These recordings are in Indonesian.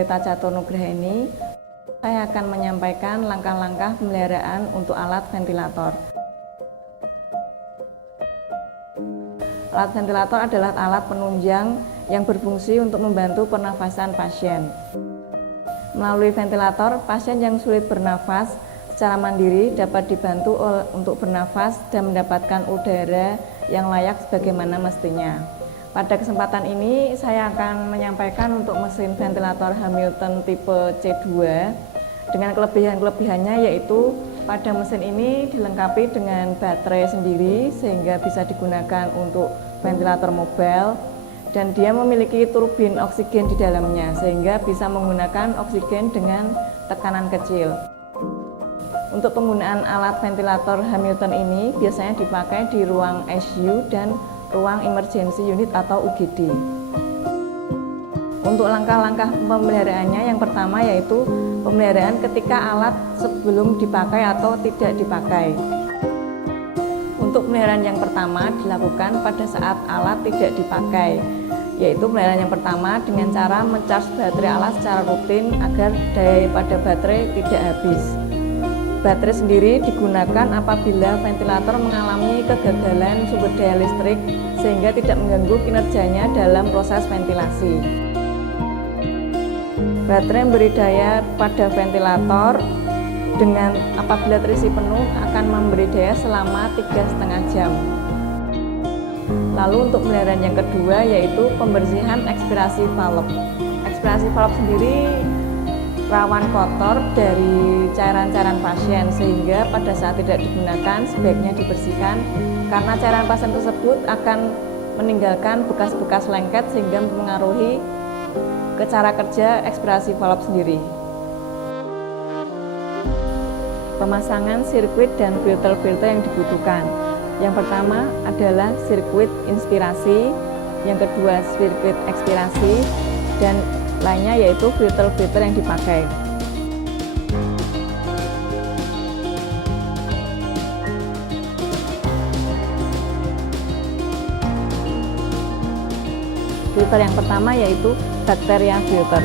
Rita Catur Nugraheni. Saya akan menyampaikan langkah-langkah pemeliharaan untuk alat ventilator. Alat ventilator adalah alat penunjang yang berfungsi untuk membantu pernafasan pasien. Melalui ventilator, pasien yang sulit bernafas secara mandiri dapat dibantu untuk bernafas dan mendapatkan udara yang layak sebagaimana mestinya. Pada kesempatan ini saya akan menyampaikan untuk mesin ventilator Hamilton tipe C2 dengan kelebihan-kelebihannya, yaitu pada mesin ini dilengkapi dengan baterai sendiri sehingga bisa digunakan untuk ventilator mobile, dan dia memiliki turbin oksigen di dalamnya sehingga bisa menggunakan oksigen dengan tekanan kecil. Untuk penggunaan alat ventilator Hamilton ini biasanya dipakai di ruang ICU dan ruang emergency unit atau UGD. Untuk langkah-langkah pemeliharaannya, yang pertama yaitu pemeliharaan ketika alat sebelum dipakai atau tidak dipakai. Untuk pemeliharaan yang pertama dilakukan pada saat alat tidak dipakai, yaitu pemeliharaan yang pertama dengan cara mencas baterai alat secara rutin agar daya pada baterai tidak habis. Baterai sendiri digunakan apabila ventilator mengalami kegagalan sumber daya listrik sehingga tidak mengganggu kinerjanya dalam proses ventilasi. Baterai memberi daya pada ventilator dengan apabila terisi penuh akan memberi daya selama 3,5 jam. Lalu untuk pemeliharaan yang kedua yaitu pembersihan ekspirasi valve. Ekspirasi valve sendiri rawan kotor dari cairan-cairan pasien sehingga pada saat tidak digunakan sebaiknya dibersihkan karena cairan pasien tersebut akan meninggalkan bekas-bekas lengket sehingga mempengaruhi ke cara kerja ekspirasi valve sendiri. Pemasangan sirkuit dan filter-filter yang dibutuhkan. Yang pertama adalah sirkuit inspirasi, yang kedua sirkuit ekspirasi, dan lainnya yaitu filter-filter yang dipakai. Filter yang pertama yaitu bakteria filter.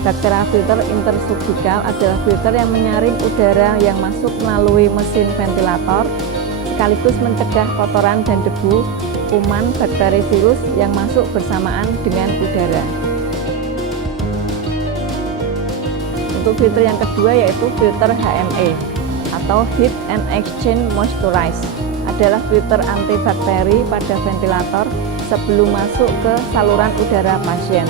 Bakteria filter intersubdikal adalah filter yang menyaring udara yang masuk melalui mesin ventilator sekaligus mencegah kotoran dan debu, kuman, bakteri, virus yang masuk bersamaan dengan udara. Untuk filter yang kedua yaitu filter HME atau Heat and Exchange Moisturize, adalah filter antibakteri pada ventilator sebelum masuk ke saluran udara pasien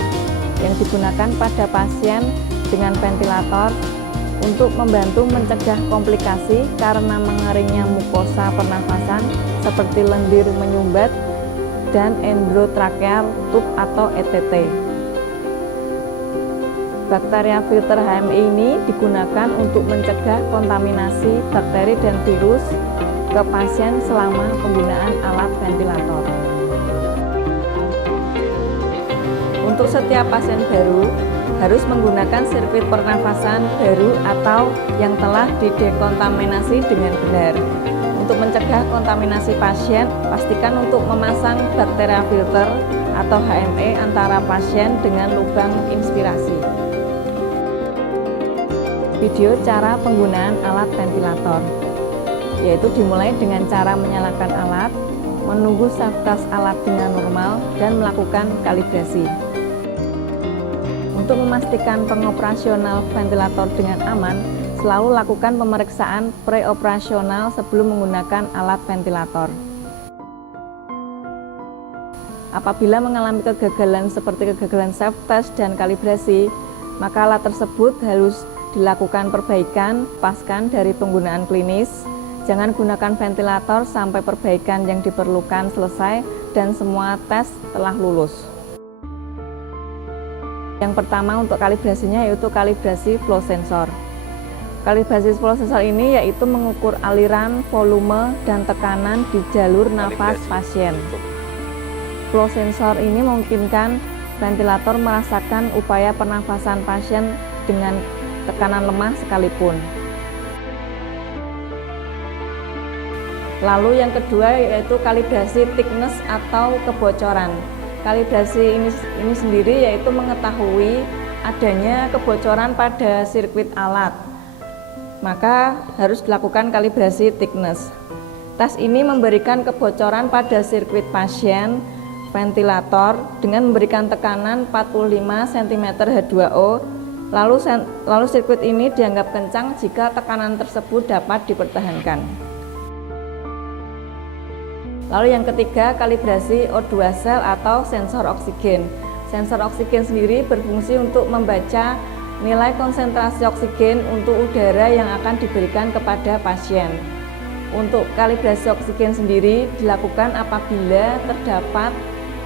yang digunakan pada pasien dengan ventilator untuk membantu mencegah komplikasi karena mengeringnya mukosa pernafasan seperti lendir menyumbat dan endotracheal tube atau ETT. Bakteria filter HME ini digunakan untuk mencegah kontaminasi bakteri dan virus ke pasien selama penggunaan alat ventilator. Untuk setiap pasien baru harus menggunakan sirkuit pernafasan baru atau yang telah didekontaminasi dengan benar. Untuk mencegah kontaminasi pasien, pastikan untuk memasang bakteria filter atau HME antara pasien dengan lubang inspirasi. Video cara penggunaan alat ventilator, yaitu dimulai dengan cara menyalakan alat, menunggu stabilitas alat dengan normal, dan melakukan kalibrasi. Untuk memastikan pengoperasional ventilator dengan aman, selalu lakukan pemeriksaan preoperasional sebelum menggunakan alat ventilator. Apabila mengalami kegagalan seperti kegagalan self-test dan kalibrasi, maka alat tersebut harus dilakukan perbaikan pasca dari penggunaan klinis. Jangan gunakan ventilator sampai perbaikan yang diperlukan selesai dan semua tes telah lulus. Yang pertama untuk kalibrasinya yaitu kalibrasi flow sensor. Kalibrasi flow sensor ini yaitu mengukur aliran, volume, dan tekanan di jalur nafas pasien. Flow sensor ini memungkinkan ventilator merasakan upaya pernafasan pasien dengan tekanan lemah sekalipun. Lalu yang kedua yaitu kalibrasi thickness atau kebocoran. Kalibrasi ini sendiri yaitu mengetahui adanya kebocoran pada sirkuit alat. Maka harus dilakukan kalibrasi thickness. Tes ini memberikan kebocoran pada sirkuit pasien ventilator dengan memberikan tekanan 45 cm H2O. Lalu sirkuit ini dianggap kencang jika tekanan tersebut dapat dipertahankan. Lalu yang ketiga, kalibrasi O2 cell atau sensor oksigen. Sensor oksigen sendiri berfungsi untuk membaca nilai konsentrasi oksigen untuk udara yang akan diberikan kepada pasien. Untuk kalibrasi oksigen sendiri dilakukan apabila terdapat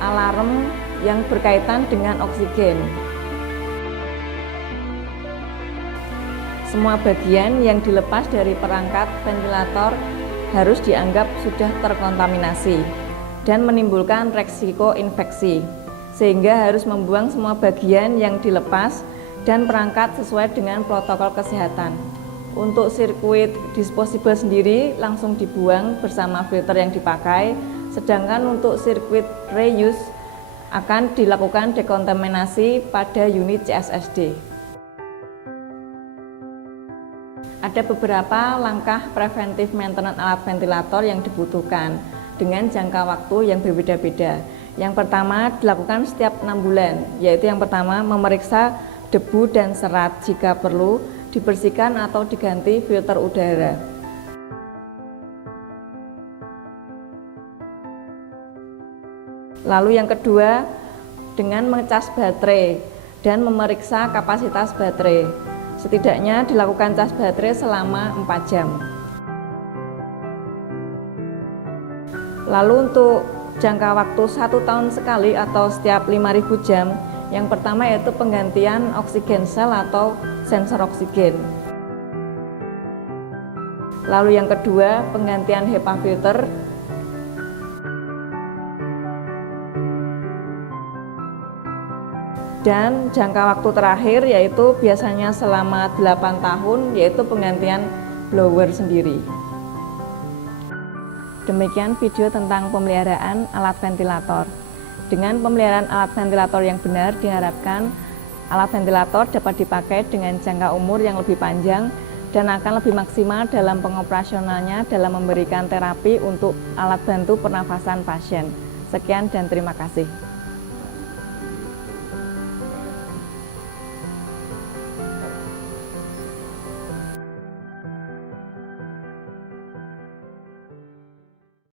alarm yang berkaitan dengan oksigen. Semua bagian yang dilepas dari perangkat ventilator harus dianggap sudah terkontaminasi dan menimbulkan resiko infeksi, sehingga harus membuang semua bagian yang dilepas dan perangkat sesuai dengan protokol kesehatan. Untuk sirkuit disposable sendiri langsung dibuang bersama filter yang dipakai, sedangkan untuk sirkuit reuse akan dilakukan dekontaminasi pada unit CSSD. Ada beberapa langkah preventif maintenance alat ventilator yang dibutuhkan dengan jangka waktu yang berbeda-beda. Yang pertama dilakukan setiap 6 bulan, yaitu yang pertama memeriksa debu dan serat, jika perlu dibersihkan atau diganti filter udara. Lalu yang kedua dengan mengecas baterai dan memeriksa kapasitas baterai. Setidaknya dilakukan cas baterai selama 4 jam. Lalu untuk jangka waktu 1 tahun sekali atau setiap 5.000 jam, yang pertama yaitu penggantian oksigen sel atau sensor oksigen. Lalu yang kedua penggantian HEPA filter. Dan jangka waktu terakhir yaitu biasanya selama 8 tahun yaitu penggantian blower sendiri. Demikian video tentang pemeliharaan alat ventilator. Dengan pemeliharaan alat ventilator yang benar diharapkan alat ventilator dapat dipakai dengan jangka umur yang lebih panjang dan akan lebih maksimal dalam pengoperasionalnya dalam memberikan terapi untuk alat bantu pernafasan pasien. Sekian dan terima kasih.